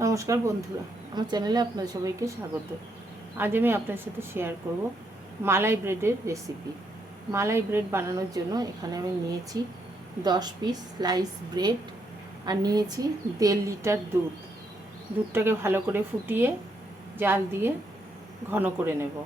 নমস্কার বন্ধুরা, আমার চ্যানেলে আপনাদের সবাইকে স্বাগত। আজ আমি আপনাদের সাথে শেয়ার করব মালাই ব্রেডের রেসিপি। মালাই ব্রেড বানানোর জন্য এখানে আমি নিয়েছি 10 পিস স্লাইস ব্রেড আর নিয়েছি 1.5 লিটার দুধ। দুধটাকে ভালো করে ফুটিয়ে জাল দিয়ে ঘন করে নেব।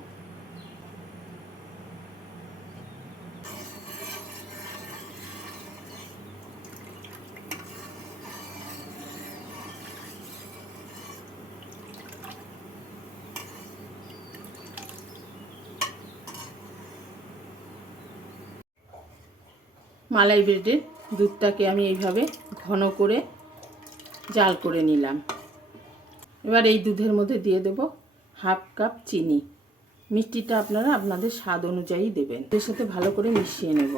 মালাই ব্রেডের দুধটাকে আমি এইভাবে ঘন করে জাল করে নিলাম। এবার এই দুধের মধ্যে দিয়ে দেব হাফ কাপ চিনি। মিষ্টিটা আপনারা আপনাদের স্বাদ অনুযায়ী দেবেন। এর সাথে ভালো করে মিশিয়ে নেব।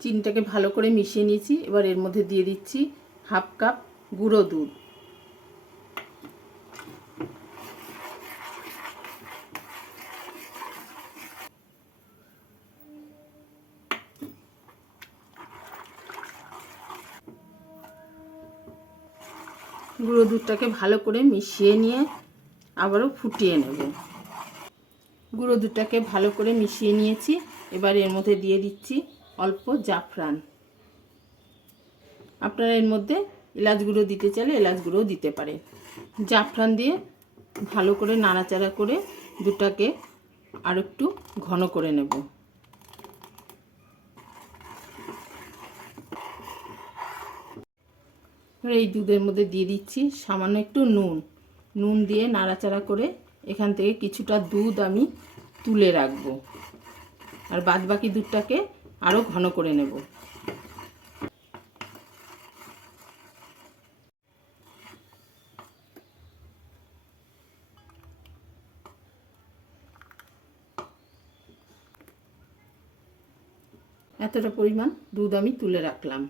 চিনিটাকে ভালো করে মিশিয়ে নিয়েছি। এবার এর মধ্যে দিয়ে দিচ্ছি হাফ কাপ গুঁড়ো দুধ। গুঁড়ো দুধটাকে ভালো করে মিশিয়ে নিয়ে আবারও ফুটিয়ে নেব। গুঁড়ো দুধটাকে ভালো করে মিশিয়ে নিয়েছি। এবার এর মধ্যে দিয়ে দিচ্ছি অল্প জাফরান। আপনারা এর মধ্যে এলাচ গুঁড়ো দিতে চাইলে এলাচ গুঁড়োও দিতে পারেন। জাফরান দিয়ে ভালো করে নাড়াচাড়া করে দুধটাকে আর একটু ঘন করে নেব। এই দুধের মধ্যে দিয়ে দিচ্ছি সামান্য একটু নুন দিয়ে নাড়াচাড়া করে এখান থেকে কিছুটা দুধ আমি তুলে রাখবো, আর বাদ বাকি দুধটাকে আরও ঘন করে নেব। এতটা পরিমাণ দুধ আমি তুলে রাখলাম।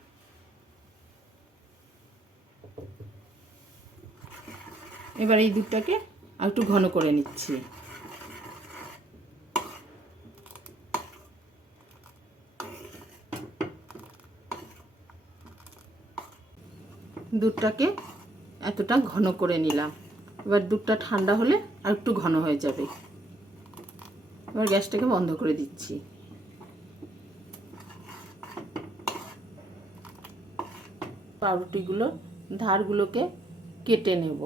এবার এই দুধটাকে আর একটু ঘন করে নিচ্ছি। দুধটাকে এতটা ঘন করে নিলাম। এবার দুধটা ঠান্ডা হলে আর একটু ঘন হয়ে যাবে। এবার গ্যাসটাকে বন্ধ করে দিচ্ছি। পাউরুটিগুলো ধারগুলোকে কেটে নেব।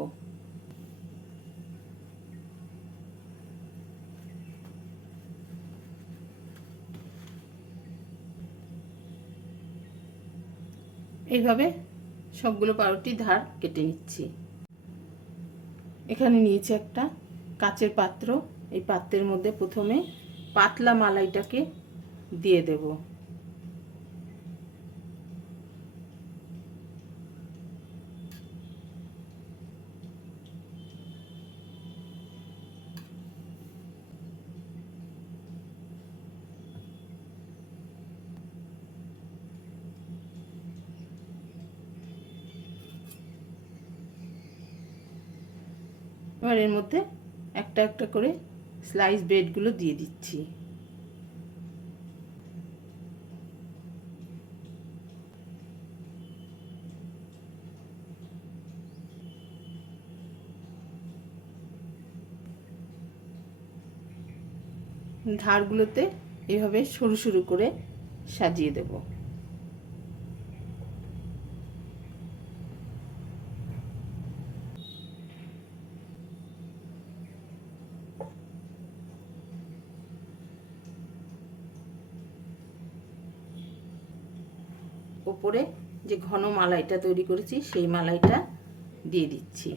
এইভাবে সবগুলো পাউরুটির ধার কেটে নিচ্ছি। এখানে নিয়েছি একটা কাচের পাত্র। এই পাত্রের মধ্যে প্রথমে পাতলা মালাইটাকে দিয়ে দেব। এবার এর মধ্যে একটা একটা করে স্লাইস ব্রেডগুলো দিয়ে দিচ্ছি। ধারগুলোতে এভাবে সরু সরু করে সাজিয়ে দেব। ওপরে যে ঘন মালাইটা তৈরি করেছি সেই মালাইটা দিয়ে দিচ্ছি।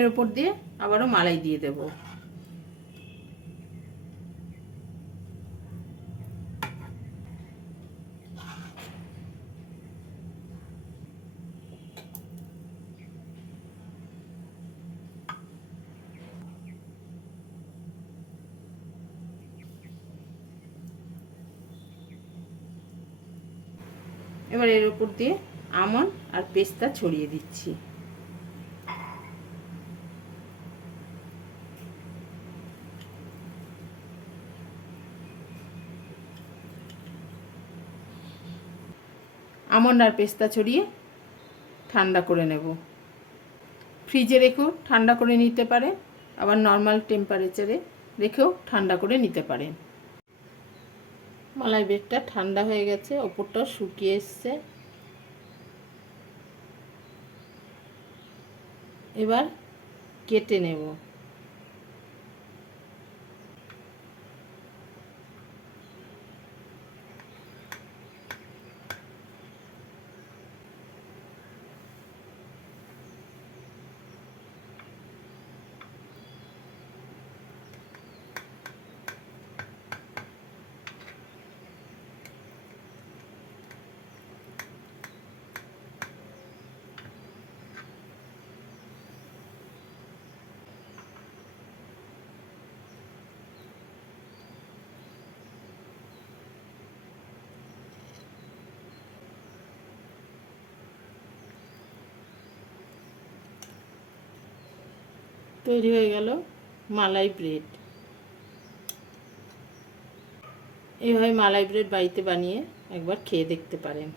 এর উপর দিয়ে আবারও মালাই দিয়ে দেব। এবার এর উপর দিয়ে আমন্ড আর পেস্তা ছড়িয়ে দিচ্ছি। আমন্ড আর পেস্তা ছড়িয়ে ঠান্ডা করে নেব। ফ্রিজে রেখেও ঠান্ডা করে নিতে পারেন, আবার নর্মাল টেম্পারেচারে রেখেও ঠান্ডা করে নিতে পারেন। মালাই ব্রেডটা ঠান্ডা হয়ে গেছে, ওপরটাও শুকিয়ে এসছে। এবার কেটে নেব। তৈরি হয়ে গেল মালাই ব্রেড। এইভাবে মালাই ব্রেড বাড়িতে বানিয়ে একবার খেয়ে দেখতে পারেন।